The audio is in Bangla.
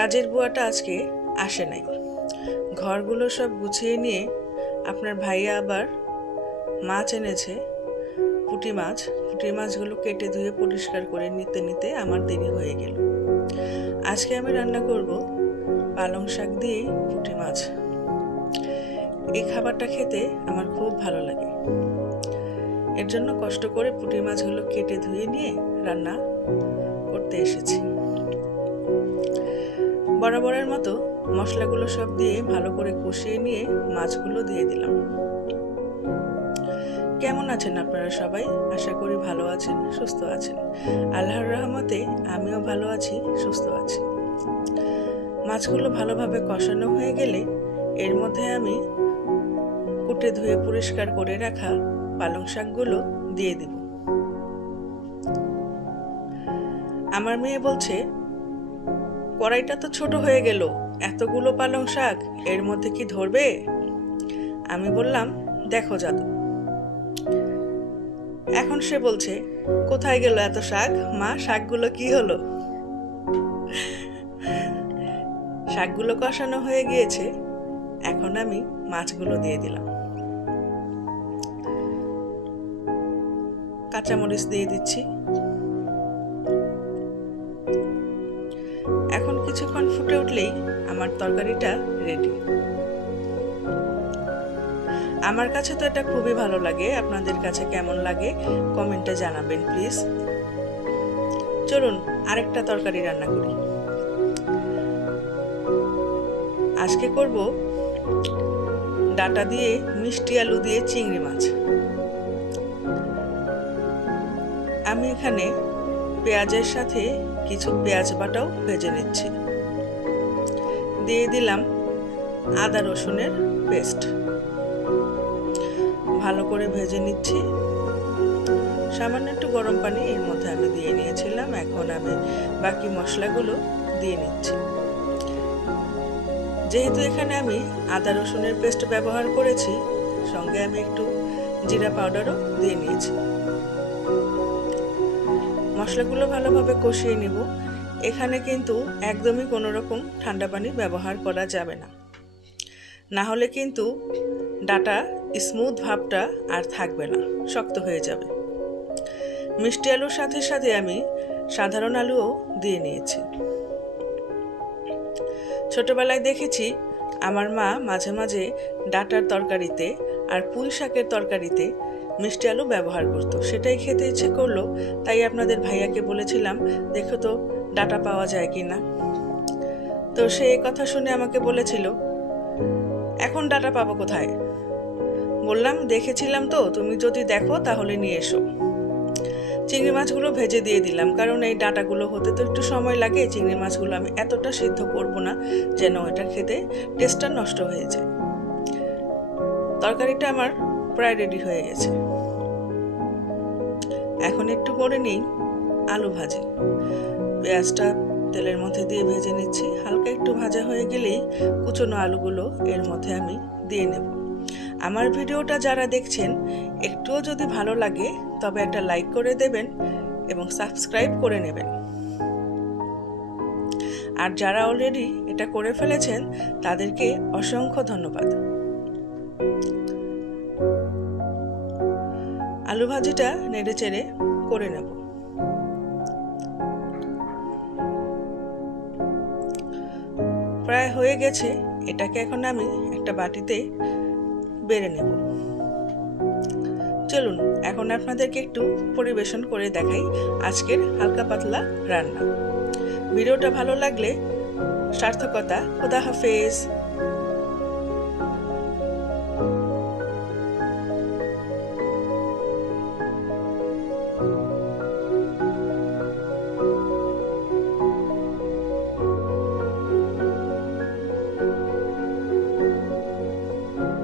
কাজের বুয়াটা আজকে আসে নাই। ঘরগুলো সব গুছিয়ে নিয়ে আপনার ভাইয়া আবার মাছ এনেছে, পুঁটি মাছ। পুঁটি মাছগুলো কেটে ধুয়ে পরিষ্কার করে নিতে নিতে আমার দেরি হয়ে গেল। আজকে আমি রান্না করব পালং শাক দিয়ে পুঁটি মাছ। এই খাবারটা খেতে আমার খুব ভালো লাগে। এর জন্য কষ্ট করে পুঁটি মাছগুলো কেটে ধুয়ে নিয়ে রান্না করতে এসেছি। বরাবরের মতো মশলাগুলো সব দিয়ে ভালো করে কষিয়ে নিয়ে মাছগুলো দিয়ে দিলাম। কেমন আছেন আপনারা সবাই? আশা করি ভালো আছেন, সুস্থ আছেন। আল্লাহর রহমতে আমিও ভালো আছি, সুস্থ আছি। মাছগুলো ভালোভাবে কষানো হয়ে গেলে এর মধ্যে আমি কুটে ধুয়ে পরিষ্কার করে রাখা পালং শাকগুলো দিয়ে দিব। আমার মেয়ে বলছে কড়াইটা তো ছোট হয়ে গেল। এতগুলো পালং শাক, এর মধ্যে কি ধরবে? আমি বললাম, দেখো জাদু। এখন সে বলছে, কোথায় গেল এত শাক? মা, শাকগুলো কি হলো? শাকগুলো কষানো হয়ে গিয়েছে। এখন আমি মাছগুলো দিয়ে দিলাম। কাঁচামরিচ দিয়ে দিচ্ছি। এখন কিছুক্ষণ ফুটে উঠলেই আমার তরকারিটা রেডি আমার কাছে তো এটা খুবই ভালো লাগে। আপনাদের কাছে কেমন লাগে? কমেন্টে জানাবেন প্লিজ চলুন, আরেকটা তরকারি রান্না করি। আজকে করব ডাটা দিয়ে মিষ্টি আলু দিয়ে চিংড়ি মাছ। আমি এখানে পেঁয়াজের সাথে কিছু পেঁয়াজ বাটাও ভেজে নিচ্ছি। দিয়ে দিলাম আদা রসুনের পেস্ট। ভালো করে ভেজে নিচ্ছি। সামান্য একটু গরম পানি এর মধ্যে আমি দিয়ে নিয়েছিলাম। এখন আমি বাকি মশলাগুলো দিয়ে নিচ্ছি। যেহেতু এখানে আমি আদা রসুনের পেস্ট ব্যবহার করেছি, সঙ্গে আমি একটু জিরা পাউডারও দিয়ে নিয়েছি। মশলাগুলো ভালোভাবে কষিয়ে নিব। এখানে কিন্তু একদমই কোনো রকম ঠান্ডা পানি ব্যবহার করা যাবে না। না হলে কিন্তু ডাটা স্মুথ ভাবটা আর থাকবে না, শক্ত হয়ে যাবে। মিষ্টি আলুর সাথে সাথে আমি সাধারণ আলুও দিয়ে নিয়েছি। ছোটবেলায় দেখেছি, আমার মা মাঝে মাঝে ডাটার তরকারিতে আর পুঁই শাকের তরকারিতে মিষ্টি আলু ব্যবহার করতো। সেটাই খেতে ইচ্ছে করল, তাই আপনাদের ভাইয়াকে বলেছিলাম, দেখো তো, ডাটা পাওয়া যায় কি না তো সে এই কথা শুনে আমাকে বলেছিল, এখন ডাটা পাবো কোথায়? বললাম, দেখেছিলাম তো, তুমি যদি দেখো তাহলে নিয়ে এসো। চিংড়ি মাছগুলো ভেজে দিয়ে দিলাম, কারণ এই ডাটাগুলো হতে তো একটু সময় লাগে, চিংড়ি মাছগুলো আমি এতটা সিদ্ধ করব না যেন এটা খেতে টেস্টটা নষ্ট হয়ে যায়। তরকারিটা আমার প্রায় রেডি হয়ে গেছে। এখন একটু করে নিই, আলু ভাজি। পেঁয়াজটা তেলের মধ্যে দিয়ে ভেজে নিচ্ছি। হালকা একটু ভাজা হয়ে গেলেই কুচনো আলুগুলো এর মধ্যে আমি দিয়ে নেব। আমার ভিডিওটা যারা দেখছেন, একটুও যদি ভালো লাগে, তবে একটা লাইক করে দেবেন এবং সাবস্ক্রাইব করে নেবেন। আর যারা অলরেডি এটা করে ফেলেছেন, তাদেরকে অসংখ্য ধন্যবাদ। আলু ভাজিটা নেড়ে চেড়ে করে নেব। প্রায় হয়ে গেছে, এটাকে এখন আমি একটা বাটিতে বেড়ে নেব। চলুন, এখন আপনাদেরকে একটু পরিবেশন করে দেখাই আজকের হালকা পাতলা রান্না। ভিডিওটা ভালো লাগলে সার্থকতা, খোদা হাফেজ।